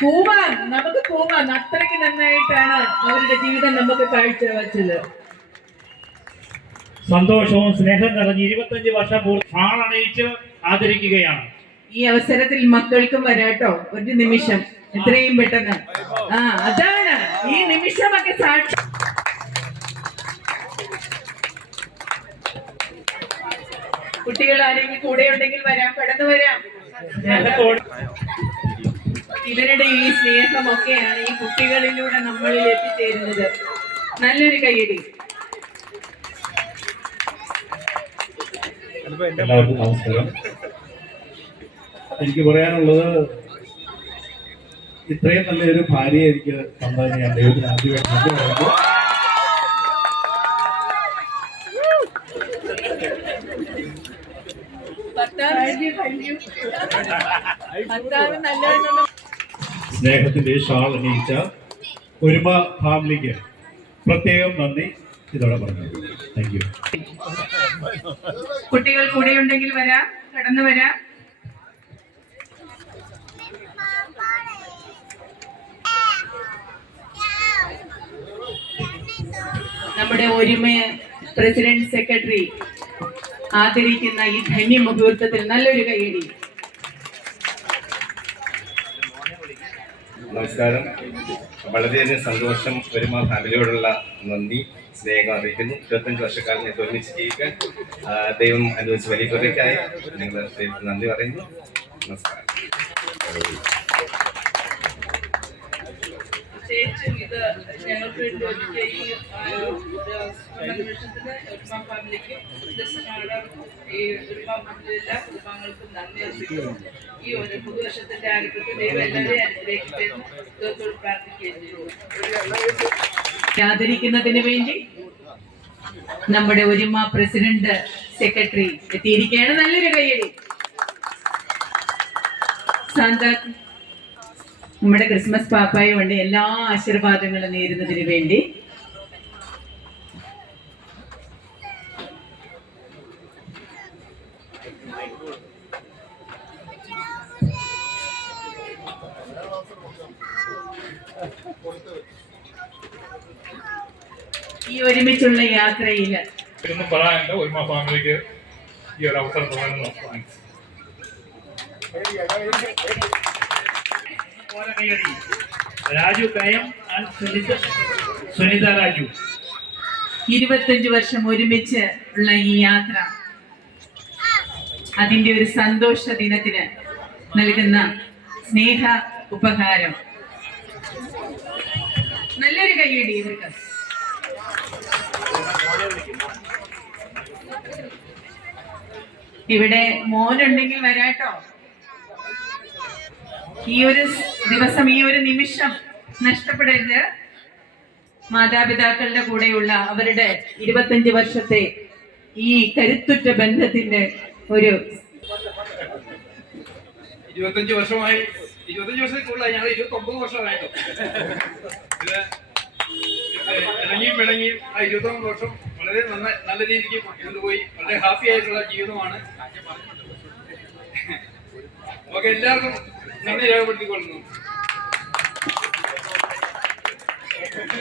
പോവാൻ നമുക്ക് പോവാൻ അത്രയ്ക്ക് നന്നായിട്ടാണ് അവരുടെ ജീവിതം നമുക്ക് കാഴ്ചവെച്ചത്. സന്തോഷവും സ്നേഹം നിറഞ്ഞ് 25 വർഷം ആളണയിച്ച് ആദരിക്കുകയാണ്. ഈ അവസരത്തിൽ മക്കൾക്കും വരാട്ടോ ഒരു നിമിഷം എത്രയും പെട്ടെന്ന്. അതാണ് ഈ നിമിഷമൊക്കെ സാക്ഷി. കുട്ടികൾ ആരെങ്കിലും കൂടെ ഉണ്ടെങ്കിൽ വരാം, കടന്നു വരാം. ഇവരുടെ ഈ സ്നേഹമൊക്കെയാണ് ഈ കുട്ടികളിലൂടെ നമ്മളിൽ എത്തിച്ചേരുന്നത്. നല്ലൊരു കയ്യടി. എല്ലാവർക്കും നമസ്കാരം. എനിക്ക് പറയാനുള്ളത്, ഇത്രയും നല്ലൊരു ഭാര്യയെ എനിക്ക് തന്നതിന് ഞാൻ ദൈവത്തിന് ആദ്യമായിട്ട് നന്ദി പറയുന്നു. സ്നേഹത്തിന്റെ ഷാൾ അണിയിച്ച ഒരുമ ഫാമിലിക്ക് പ്രത്യേകം നന്ദി ഇതോടെ പറഞ്ഞു. Thank you. കുട്ടികൾ കൂടെ ഉണ്ടെങ്കിൽ വരാം, കടന്നു വരാം. നമ്മുടെ ഒരുമ പ്രസിഡന്റ് സെക്രട്ടറി ആദരിക്കുന്ന ഈ ധന്യ മുഹൂർത്തത്തിൽ നല്ലൊരു കയ്യടി. നമസ്കാരം. വളരെയധികം സന്തോഷം. ഒരുമ ഫാമിലിയോടുള്ള നന്ദി, സ്നേഹം അറിയിക്കുന്നു. 25 വർഷക്കാലം ഒരുമിച്ച് ജീവിക്കാൻ ദൈവം അനുവദിച്ച് വലിയ തുകയ്ക്കായി നിങ്ങൾ ദൈവത്തിന് നന്ദി പറയുന്നു. നമസ്കാരം. ഇത് ഞങ്ങൾക്ക് വേണ്ടി ഒരുക്കിയ ഫാമിലിക്കും ഈ ഒരുമ ഫാമിലിയിലെ കുടുംബങ്ങൾക്കും നന്ദി അർപ്പിക്കുന്നു. ഈ ഒരു പുതുവർഷത്തിന്റെ ആരംഭത്തിൽ ദൈവം എല്ലാവരെയും അനുഗ്രഹിക്കട്ടെ പ്രാർത്ഥിക്കുകയും ചെയ്തു. ആദരിക്കുന്നതിന് വേണ്ടി നമ്മുടെ ഒരുമ പ്രസിഡന്റ് സെക്രട്ടറി എത്തിയിരിക്കുകയാണ്. നല്ലൊരു കയ്യടി. നമ്മുടെ ക്രിസ്മസ് പാപ്പായും ഉണ്ട് എല്ലാ ആശീർവാദങ്ങളും നേരുന്നതിന് വേണ്ടി. ഈ ഒരുമിച്ചുള്ള യാത്രയില് പറയാനില്ല. ഒരുമ ഫാമിലിക്ക് ഈ ഒരു അവസരം തന്നു. രാജു കയം, സുനിത രാജു. 25 വർഷം ഒരുമിച്ച് ഉള്ള ഈ യാത്ര, അതിന്റെ ഒരു സന്തോഷ ദിനത്തിന് നൽകുന്ന സ്നേഹ ഉപഹാരം. നല്ലൊരു കയ്യടി ഇവർക്ക്. ഇവിടെ മോനുണ്ടെങ്കിൽ വരാട്ടോ. ഈ ഒരു ദിവസം, ഈ ഒരു നിമിഷം നഷ്ടപ്പെടരുത്. മാതാപിതാക്കളുടെ കൂടെയുള്ള അവരുടെ 25 വർഷത്തെ ഈ കരുത്തുറ്റ ബന്ധത്തിന്റെ ഒരു 25 വർഷമായി, 25 വർഷത്തിലുള്ള ഞങ്ങൾ 29 വർഷമായിരുന്നു. ഇണങ്ങിയും പിണങ്ങിയും ആ 29 വർഷം വളരെ നല്ല രീതിക്ക് കൊണ്ടുപോയി. വളരെ ഹാപ്പി ആയിട്ടുള്ള ജീവിതമാണ്. ഓക്കെ, എല്ലാവർക്കും നന്ദി രേഖപ്പെടുത്തിക്കൊള്ളുന്നു.